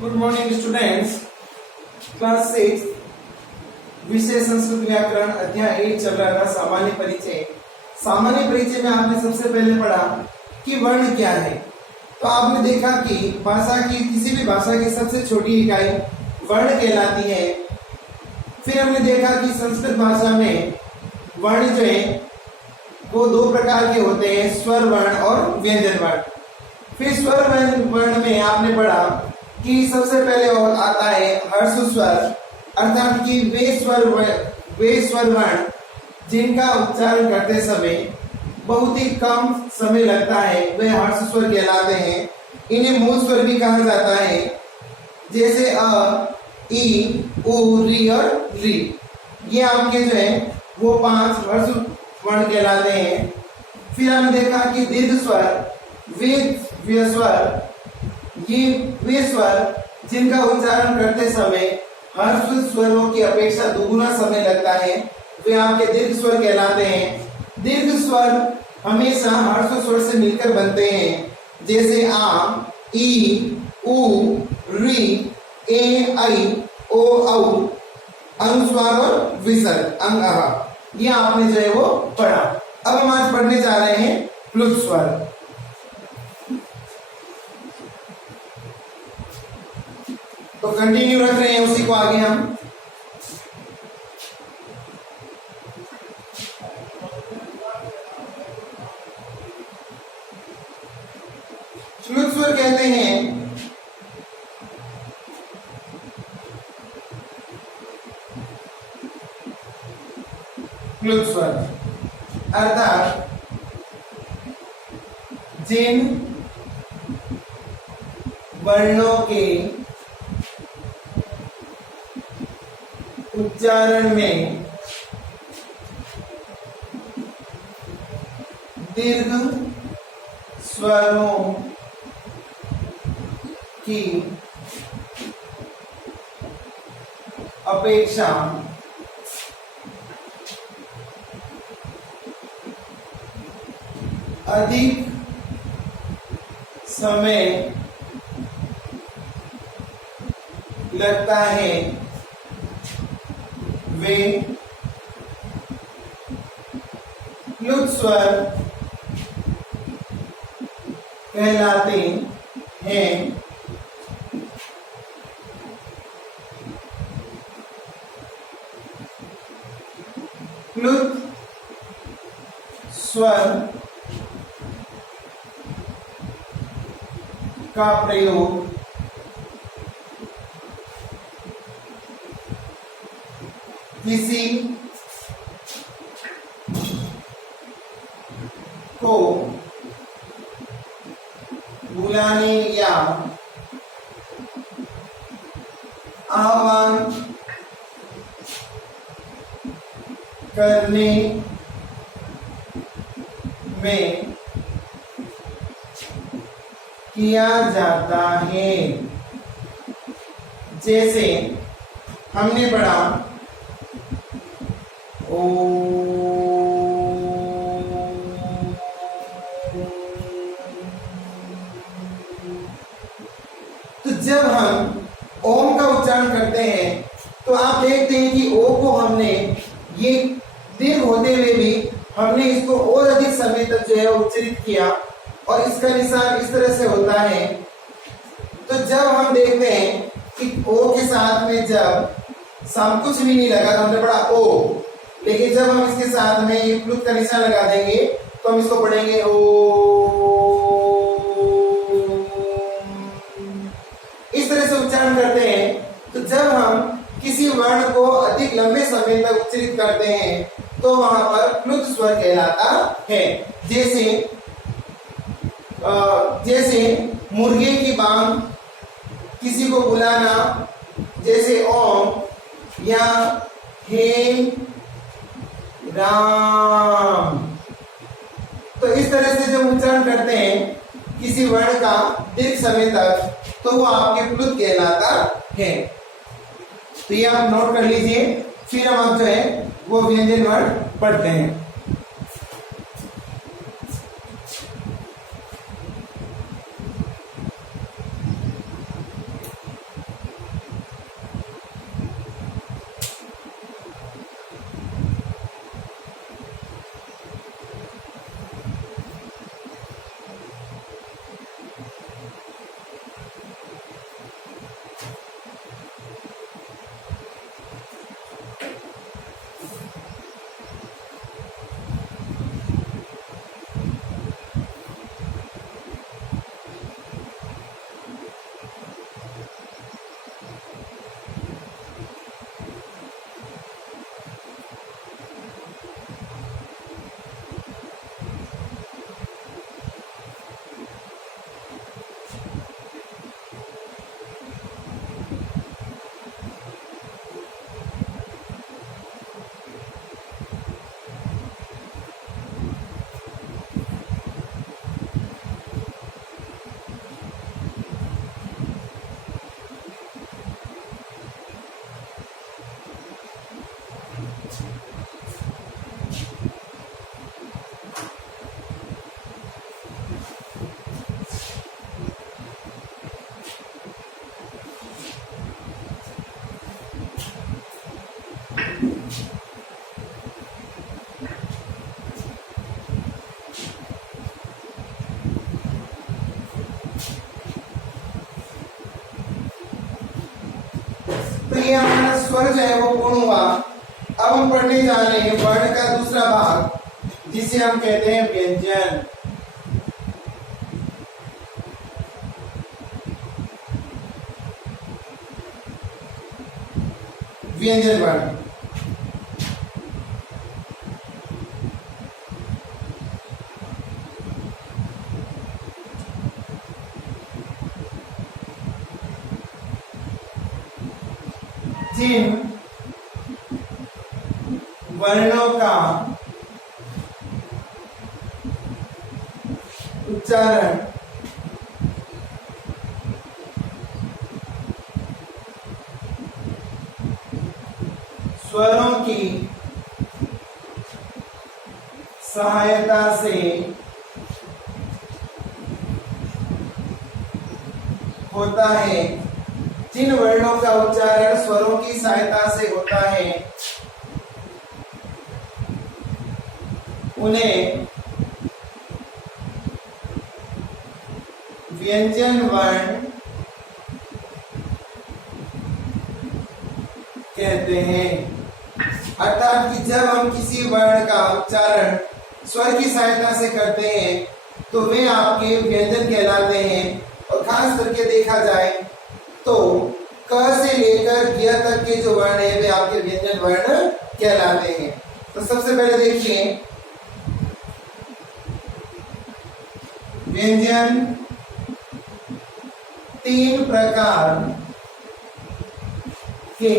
Good morning students. Class 6 विषय संस्कृत व्याकरण अध्याय 1 चल रहा था सामान्य परिचय। सामान्य परिचय में आपने सबसे पहले पढ़ा कि वर्ण क्या है। तो आपने देखा कि भाषा की किसी भी भाषा की सबसे छोटी इकाई वर्ण कहलाती है। फिर हमने देखा कि संस्कृत भाषा में वर्ण जो है वो दो प्रकार के होते हैं, स्वर वर्ण और व्यंजन वर्ण। फिर स्वर वर्ण में आपने पढ़ा कि सबसे पहले और आता है हर्ष स्वर, अर्थात कि वे स्वर वर्ण जिनका उच्चारण करते समय बहुत ही कम समय लगता है, वे हर्ष स्वर कहलाते हैं। इन्हें मूल स्वर भी कहा जाता है, जैसे अ, ई, उ, री और री। ये आपके जो है वो 5 हर्ष वर्ण कहलाते हैं। फिर हमने देखा कि दीर्घ स्वर, ये वे स्वर जिनका उच्चारण करते समय हर्ष स्वरों की अपेक्षा दुगुना समय लगता है, वे आपके दीर्घ स्वर कहलाते हैं। दीर्घ स्वर हमेशा हर्ष स्वर से मिलकर बनते हैं, जैसे आ, ई, उ, री, ए, ऐ, ओ, औ, अनुस्वार और विसर्ग, अंग, अह। ये आपने जो है वो पढ़ा। अब हम आज पढ़ने जा रहे हैं प्लुत स्वर। तो कंटिन्यू रख रहे हैं उसी को आगे हम। प्लुत स्वर कहते हैं प्लुत स्वर अर्थात जिन वर्णों के उच्चारण में दीर्घ स्वरों की अपेक्षा अधिक समय लगता है, वे प्लुत स्वर कहलाते हैं। प्लुत स्वर का प्रयोग किसी को बुलाने या आह्वान करने में किया जाता है। जैसे हमने पढ़ा ओ, तो जब हम ओम का उच्चारण करते हैं तो आप देखते हैं कि ओ को हमने ये दीर्घ होते हुए भी हमने इसको और अधिक समय तक जो है उच्चारित किया, और इसका निशान इस तरह से होता है। तो जब हम देखते हैं कि ओ के साथ में जब सम कुछ भी नहीं लगा तो हमने पढ़ा ओ, लेकिन जब हम इसके साथ में ये प्लुत का निशान लगा देंगे तो हम इसको पढ़ेंगे ओ। इस तरह से उच्चारण करते हैं। तो जब हम किसी वर्ण को अधिक लंबे समय तक उच्चारित करते हैं तो वहां पर प्लुत स्वर कहलाता है। जैसे मुर्गे की बांग, किसी को बुलाना, जैसे ओम या हे राम। तो इस तरह से जब उच्चारण करते हैं किसी वर्ण का दीर्घ समय तक, तो वो आपके प्लुत कहलाता है। तो ये आप नोट कर लीजिए। फिर हम आप जो है वो व्यंजन वर्ण पढ़ते हैं। तो ये हमारा स्वर जो है वो पूर्ण हुआ। अब हम पढ़ने जा रहे हैं वर्ण का दूसरा भाग जिसे हम कहते हैं व्यंजन। व्यंजन वर्ण जिन वर्णों का उच्चारण स्वरों की सहायता से होता है, जिन वर्णों का उच्चारण स्वरों की सहायता से होता है उन्हें व्यंजन वर्ण कहते हैं। अर्थात कि जब हम किसी वर्ण का उच्चारण स्वर की सहायता से करते हैं तो वे आपके व्यंजन कहलाते हैं। और खास करके देखा जाए तो क से लेकर य तक के जो वर्ण है वे आपके व्यंजन वर्ण कहलाते हैं। तो सबसे पहले देखिए व्यंजन तीन प्रकार के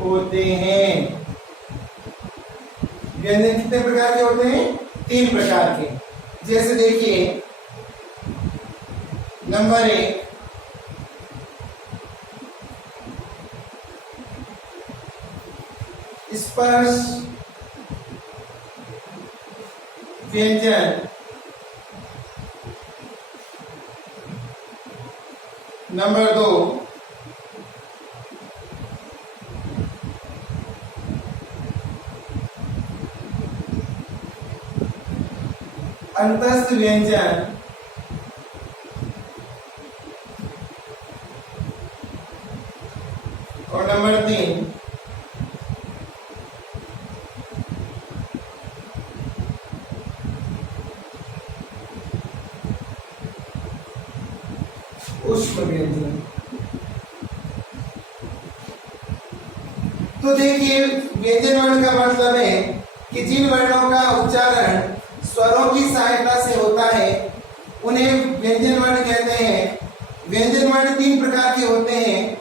होते हैं। व्यंजन कितने प्रकार के होते हैं? तीन प्रकार के। जैसे देखिए नंबर 1 स्पर्श व्यंजन, नंबर 2 अंतस्थ व्यंजन, और नंबर 3 ऊष्म व्यंजन। तो देखिए व्यंजन वर्ण का मतलब है कि जिन वर्णों का उच्चारण स्वरों की सहायता से होता है उन्हें व्यंजन वर्ण कहते हैं। व्यंजन वर्ण तीन प्रकार के होते हैं,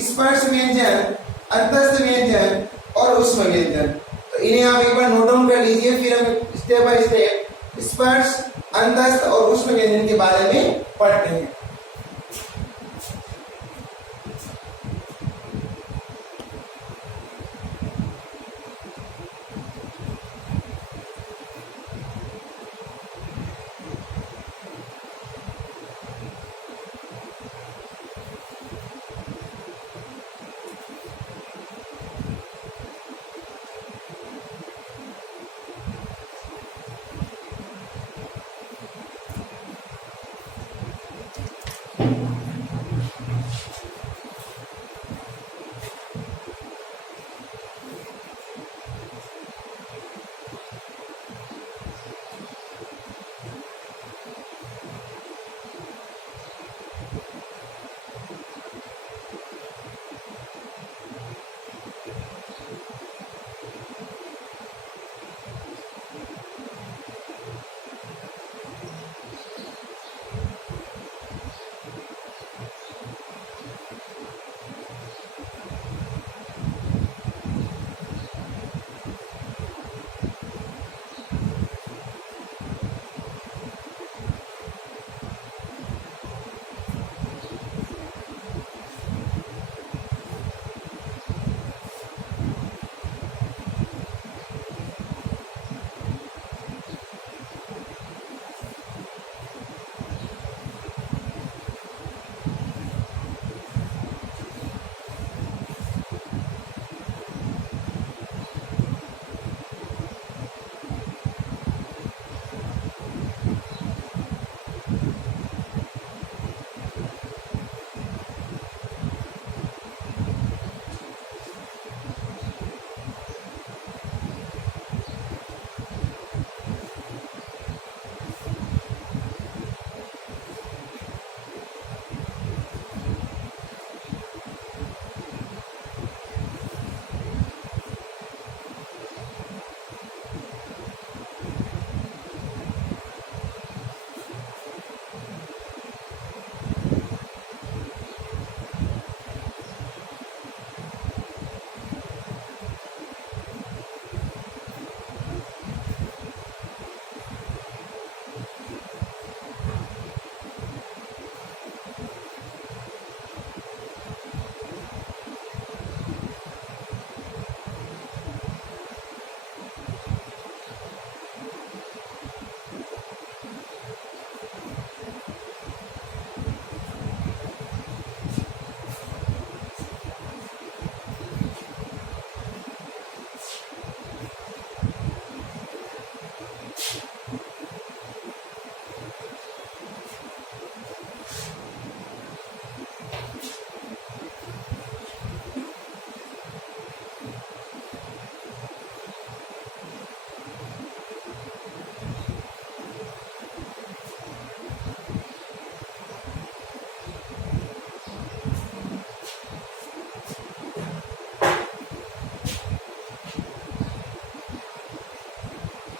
स्पर्श व्यंजन, अंतस्थ व्यंजन और ऊष्म व्यंजन। तो इन्हें आप एक बार नोट डाउन कर लीजिए, फिर हम स्टेप बाय स्टेप स्पर्श, अंतस्थ और ऊष्म व्यंजन के बारे में पढ़ते हैं।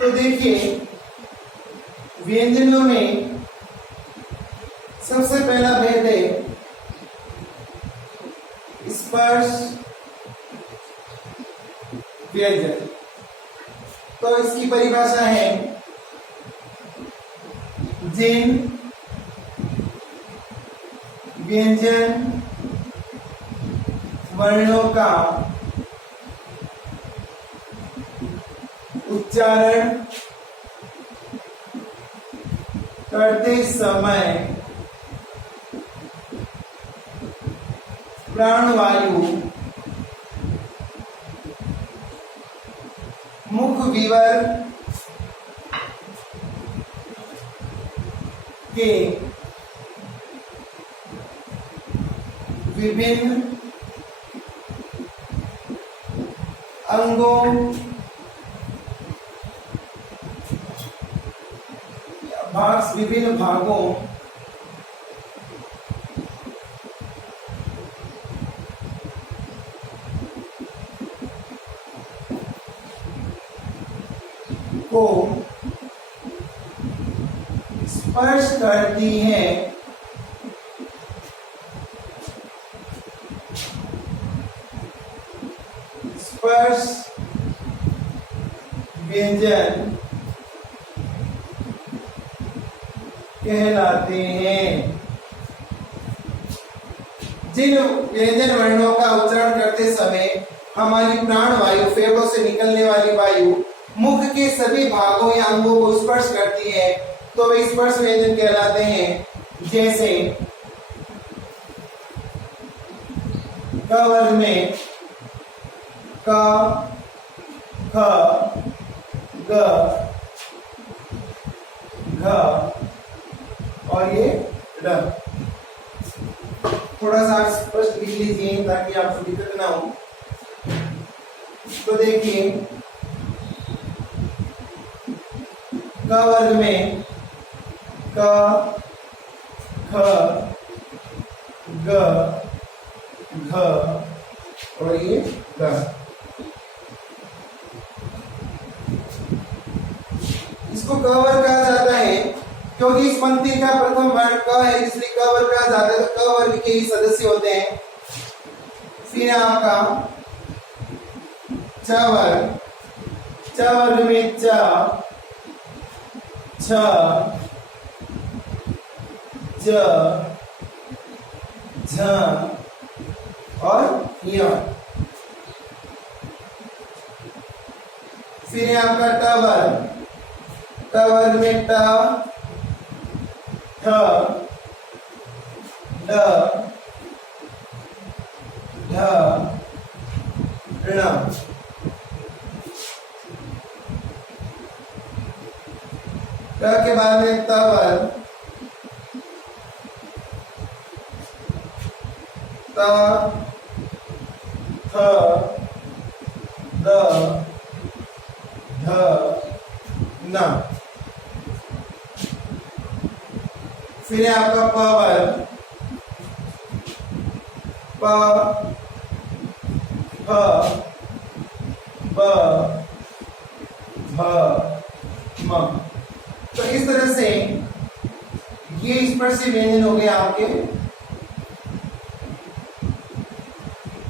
तो देखिए व्यंजनों में सबसे पहला भेद है स्पर्श व्यंजन। तो इसकी परिभाषा है जिन व्यंजन वर्णों का उच्चारण करते समय प्राणवायु मुख विवर के विभिन्न अंगों विभिन्न भागों को स्पर्श करती है। स्पर्श व्यंजन कहलाते हैं। जिन व्यंजन वर्णों का उच्चारण करते समय हमारी प्राण वायु फेफड़ों से निकलने वाली वायु मुख के सभी भागों या अंगों को स्पर्श करती है तो वे स्पर्श व्यंजन कहलाते हैं। जैसे क वर्ग में क, ख, ग, घ और ये ड। थोड़ा सा स्पष्ट लिख लीजिए ताकि आपको दिक्कत ना हो। तो देखिए क वर्ग में क, ख, ग, घ और ये ग। इसको क वर्ग कहा जाता है क्योंकि इस पंक्ति का प्रथम वर्ण क है, इसलिए क वर्ग कहा जाता है। तो क वर्ग के ही सदस्य होते हैं। फिर आपका च वर्ग, च वर्ग में च, छ, ज, झ और य। फिर है आपका ट वर्ग, ट वर्ग में ट, ठ, ड, ढ, ण। ट के बाद में त वर्ग, त, थ, द, ध, न। फिर है आपका प वर्ग, प, फ, ब, भ, म। तो इस तरह से ये स्पर्शी व्यंजन हो गए आपके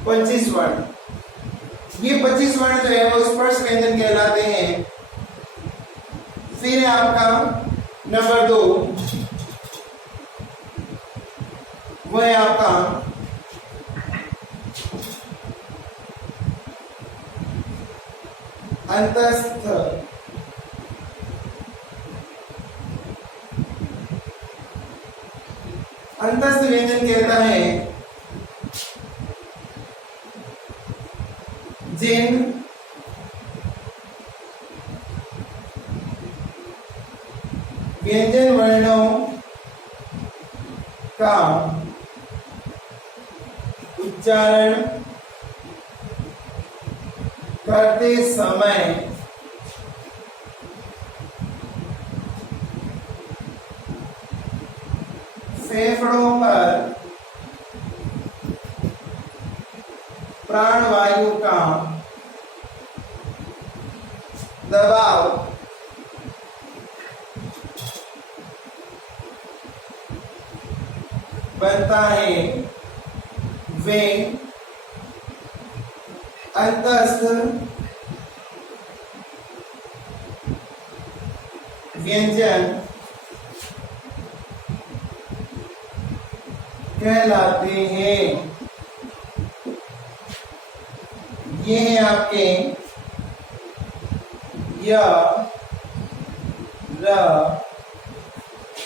25 वर्ण। ये 25 वर्ण जो है वो स्पर्श व्यंजन कहलाते हैं। फिर है आपका नंबर 2, वो है आपका अंतस्थ। अंतस्थ व्यंजन कहता है जिन व्यंजन वर्णों का उच्चारण करते समय फेफड़ों पर प्राणवायु का दबाव करता है वे अंतस्थ व्यंजन कहलाते हैं। ये है आपके य, र,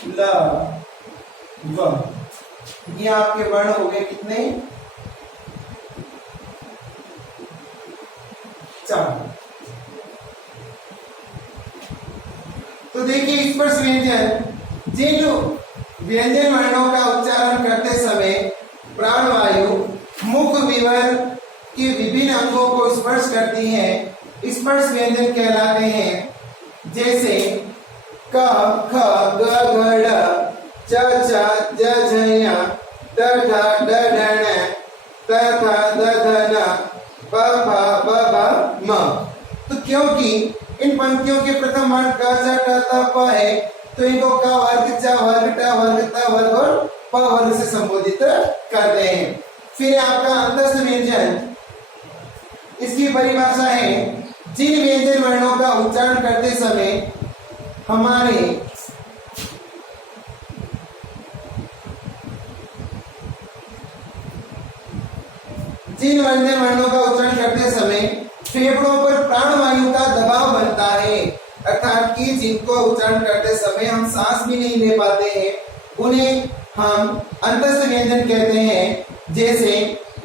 ल, व। ये आपके वर्ण हो गए कितने? 4। तो देखिए स्पर्श व्यंजन, जिन व्यंजन वर्णों का उच्चारण करते समय प्राणवायु मुख विवर के विभिन्न अंगों को स्पर्श करती है, स्पर्श व्यंजन कहलाते हैं। जैसे क, ख, ग, घ, ड़, च, छ, ज, झ, ञ, ट, ठ, ड, ढ, ण, त, थ, द, ध, न, प, फ, ब, भ, म। तो क्योंकि इन पंक्तियों के प्रथम वर्ण क, च, ट, त, प है, तो इनको क वर्ग, च वर्ग, ट वर्ग, त वर्ग और प वर्ग से संबोधित करते हैं। फिर आपका अंतस्थ व्यंजन, इसकी परिभाषा है जिन व्यंजन वर्णों का उच्चारण करते समय हमारे जिन व्यंजन वर्णों का उच्चारण करते समय फेफड़ों पर प्राणवायु का दबाव बनता है, अर्थात कि जिनको उच्चारण करते समय हम सांस भी नहीं ले पाते हैं, उन्हें हम अंतस्थ व्यंजन कहते हैं। जैसे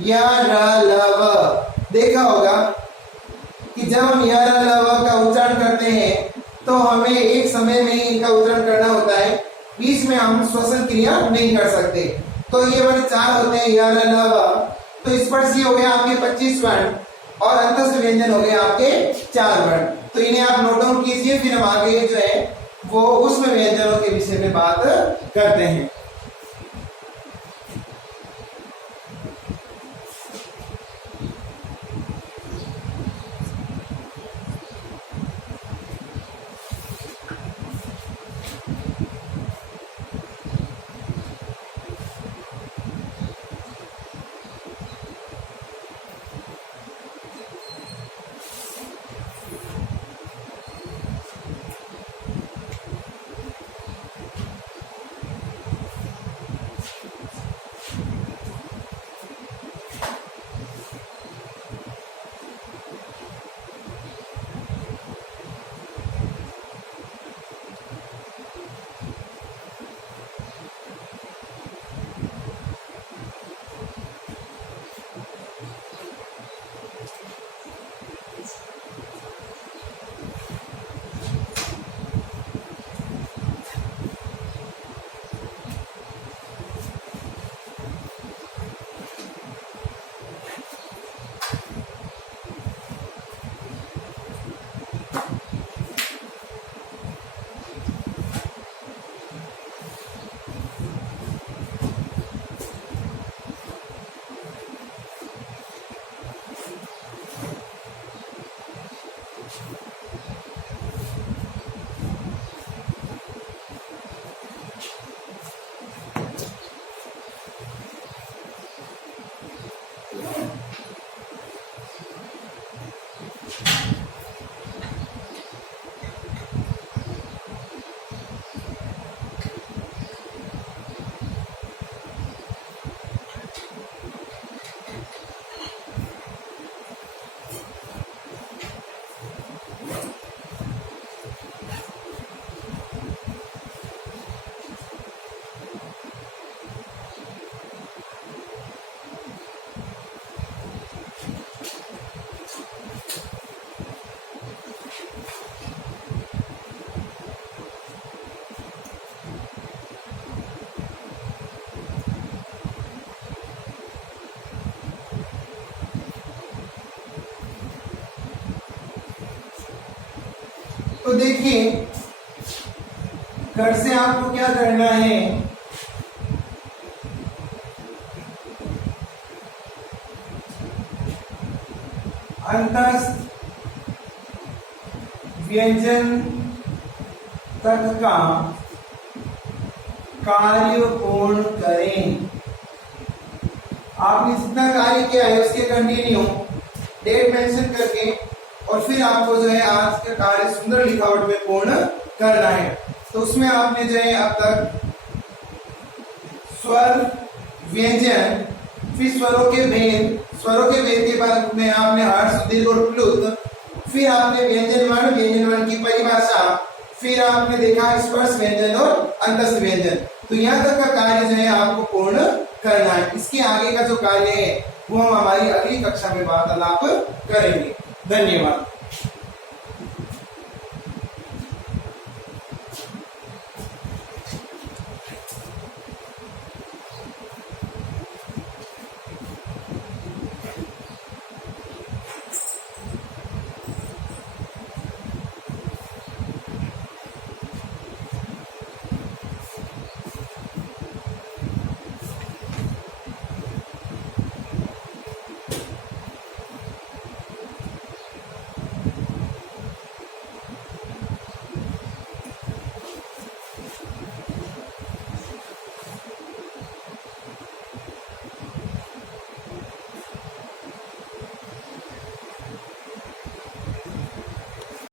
या, र, ल, व। देखा होगा कि जब हम या, र, ल, व का उच्चारण करते हैं तो हमें एक समय में ही इनका उच्चारण करना होता है, बीच में हम श्वसन क्रिया नहीं कर सकते। तो ये वर्ण 4 होते हैं, या, र, ल, व। तो स्पर्श हो गया आपके 25 वर्ण और अंतस्थ व्यंजन हो गए आपके 4 वर्ण। तो इन्हें आप नोट डाउन कीजिए, फिर हम आगे जो है वो ऊष्म व्यंजनों के विषय में बात करते हैं। तो देखिए घर से आपको क्या करना है, अंतस्थ व्यंजन तक का कार्य पूर्ण करें। आपने जितना कार्य किया है उसके कंटिन्यू डेट मेंशन करके और फिर आपको जो है आज का कार्य सुंदर लिखावट में पूर्ण करना है। तो उसमें आपने जो है अब तक स्वर, व्यंजन, फिर स्वरों के भेद के बाद में आपने हर्ष, दीर्घ और प्लुत, फिर आपने व्यंजन वर्ण की परिभाषा, फिर आपने देखा स्पर्श व्यंजन और अंतस्थ व्यंजन। तो यहाँ तक का कार्य जो है आपको पूर्ण करना है। इसके आगे का जो कार्य है वो हम हमारी अगली कक्षा में वार्तालाप करेंगे। धन्यवाद।